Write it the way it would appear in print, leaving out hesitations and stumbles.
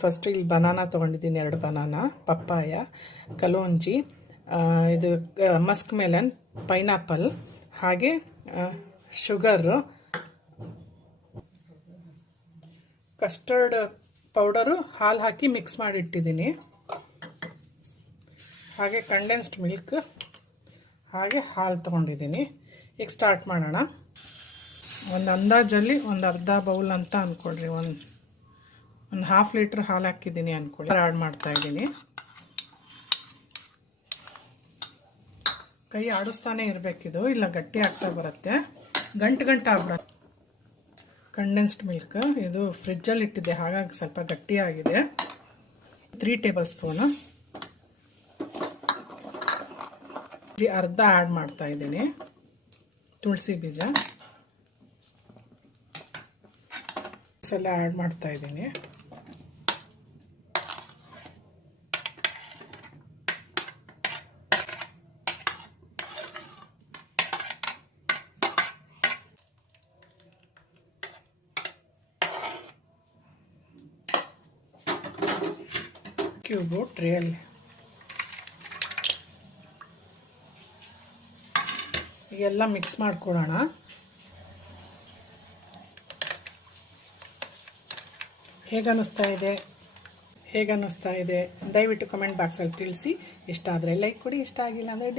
First ಇಲ್ಲಿ banana ತೊಗೊಂಡಿದ್ದೀನಿ, 2 banana, papaya, ಕಲೋಂಜಿ, ಇದು ಮಸ್ಕ್ ಮೆಲನ್, ಪೈನಾಪಲ್, ಹಾಗೆ ಶುಗರು, ಕಸ್ಟರ್ಡ್ ಪೌಡರು, ಹಾಲು ಹಾಕಿ ಮಿಕ್ಸ್ ಮಾಡಿಟ್ಟಿದ್ದೀನಿ, ಹಾಗೆ ಕಂಡೆನ್ಸ್ಡ್ ಮಿಲ್ಕ್, ಹಾಗೆ ಹಾಲು ತೊಗೊಂಡಿದ್ದೀನಿ. ಈಗ ಸ್ಟಾರ್ಟ್ ಮಾಡೋಣ. ಒಂದು ಅಂದಾಜಲ್ಲಿ ಒಂದು ಅರ್ಧ ಬೌಲ್ ಅಂತ ಅಂದ್ಕೊಳ್ರಿ, ಒಂದು ½ ಲೀಟ್ರ್ ಹಾಲು ಹಾಕಿದ್ದೀನಿ ಅಂದ್ಕೊಳ್ಳಿ. ಆ್ಯಡ್ ಮಾಡ್ತಾಯಿದ್ದೀನಿ. ಕೈ ಆಡಿಸ್ತಾನೆ ಇರಬೇಕಿದು, ಇಲ್ಲ ಗಟ್ಟಿ ಆಗ್ತಾ ಬರುತ್ತೆ, ಗಂಟು ಆಗ್ಬಿಡುತ್ತೆ. ಕಂಡೆನ್ಸ್ಡ್ ಮಿಲ್ಕ್ ಇದು ಫ್ರಿಜ್ಜಲ್ಲಿ ಇಟ್ಟಿದ್ದೆ, ಹಾಗಾಗಿ ಸ್ವಲ್ಪ ಗಟ್ಟಿಯಾಗಿದೆ. 3 ಟೇಬಲ್ ಸ್ಪೂನು ಅರ್ಧ ಆ್ಯಡ್ ಮಾಡ್ತಾ ಇದ್ದೀನಿ. ತುಳಸಿ ಬೀಜ ಎಲ್ಲ ಆ್ಯಡ್ ಮಾಡ್ತಾ ಇದ್ದೀನಿ. ಕ್ಯೂಬು ಟ್ರೇಯಲ್ಲಿ ಈಗೆಲ್ಲ ಮಿಕ್ಸ್ ಮಾಡ್ಕೊಳ್ಳೋಣ. ಹೇಗೆ ಅನ್ನಿಸ್ತಾ ಇದೆ ದಯವಿಟ್ಟು ಕಮೆಂಟ್ ಬಾಕ್ಸಲ್ಲಿ ತಿಳಿಸಿ. ಇಷ್ಟ ಆದರೆ ಲೈಕ್ ಕೊಡಿ, ಇಷ್ಟ ಆಗಿಲ್ಲ ಅಂದರೆ